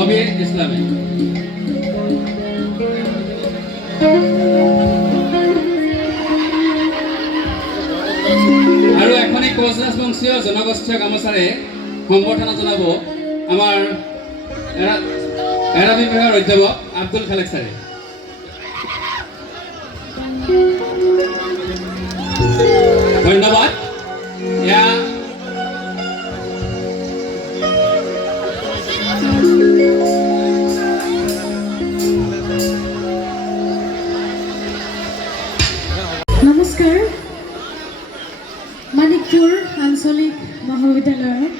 হবে ইসলামে আৰু এখনি কোচ ৰাজবংশীয় জনগোষ্ঠীয় গামোচাৰে সম্বৰ্ধনা জনাব আমাৰ এৰা বিভাগৰ অধ্যাপক আব্দুল খালেক ছাৰে। ধন্যবাদ। নমস্কাৰ। মানিকপুৰ আঞ্চলিক মহাবিদ্যালয়ৰ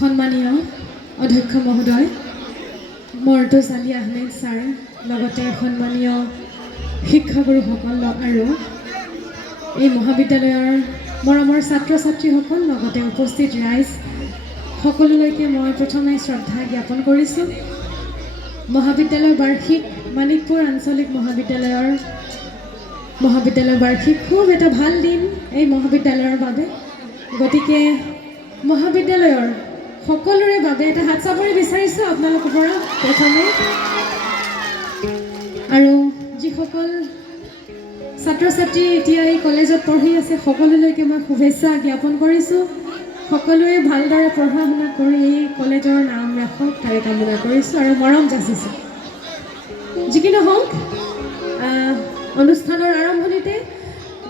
সন্মানীয় অধ্যক্ষ মহোদয় মৰ্তুজ আলী আহমেদ ছাৰ, লগতে সন্মানীয় শিক্ষাগুৰুসকল আৰু এই মহাবিদ্যালয়ৰ মৰমৰ ছাত্ৰ ছাত্ৰীসকল, লগতে উপস্থিত ৰাইজ সকলোলৈকে মই প্ৰথমে শ্ৰদ্ধা জ্ঞাপন কৰিছোঁ। মহাবিদ্যালয় বাৰ্ষিক মানিকপুৰ আঞ্চলিক মহাবিদ্যালয়ৰ বাৰ্ষিক খুব এটা ভাল দিন এই মহাবিদ্যালয়ৰ বাবে। গতিকে মহাবিদ্যালয়ৰ সকলোৰে বাবে এটা হাত চাপৰি বিচাৰিছোঁ আপোনালোকৰ পৰা প্ৰথমে। আৰু যিসকল ছাত্ৰ ছাত্ৰী এতিয়া এই কলেজত পঢ়ি আছে সকলোলৈকে মই শুভেচ্ছা জ্ঞাপন কৰিছোঁ। সকলোৱে ভালদৰে পঢ়া শুনা কৰি এই কলেজৰ নাম ৰাখক তাৰে কামনা কৰিছোঁ আৰু মৰম যাচিছোঁ। যি কি নহওক, অনুষ্ঠানৰ আৰম্ভণিতে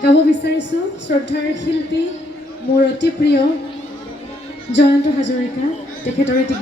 গাব বিচাৰিছোঁ শ্ৰদ্ধাৰ শিল্পী মোৰ অতি প্ৰিয় জয়ন্ত হাজৰিকা, তেখেতৰ এটি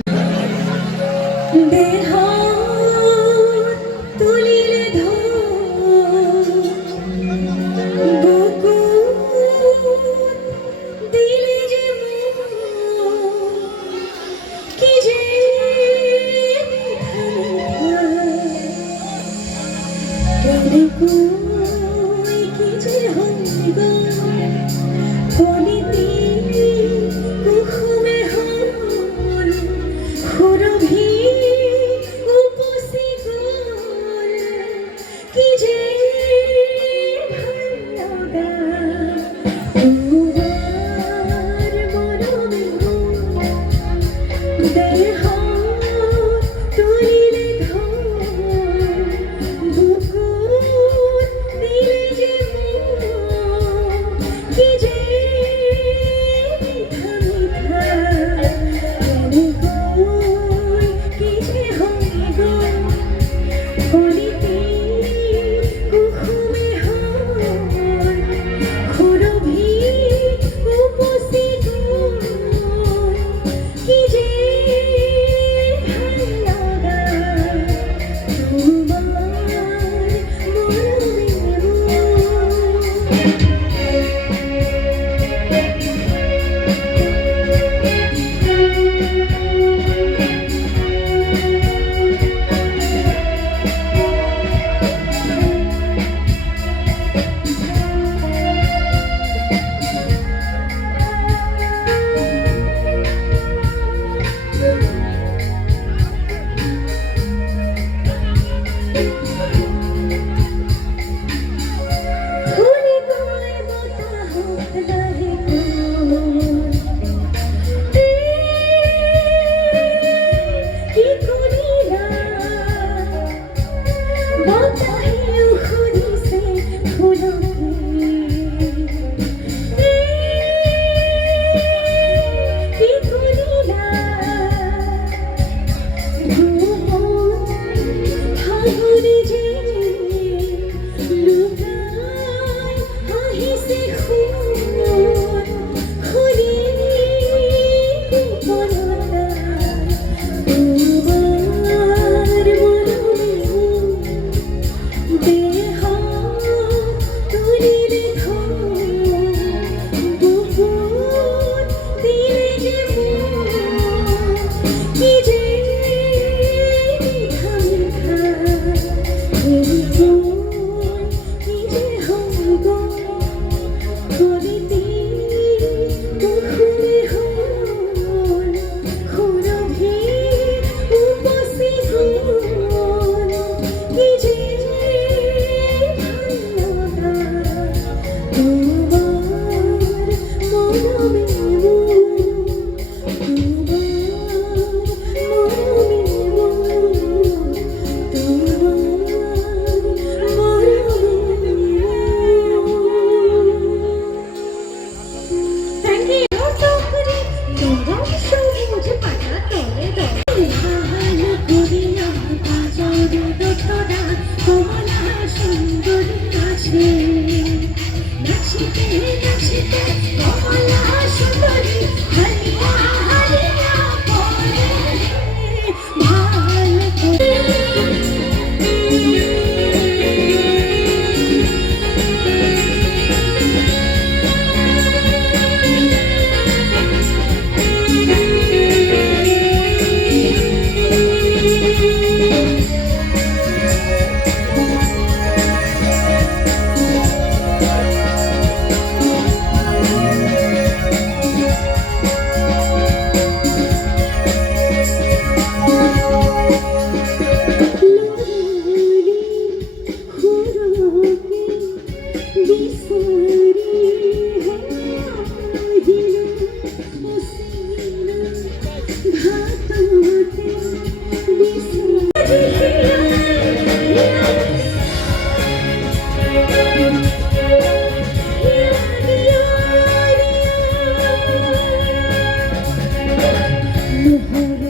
হব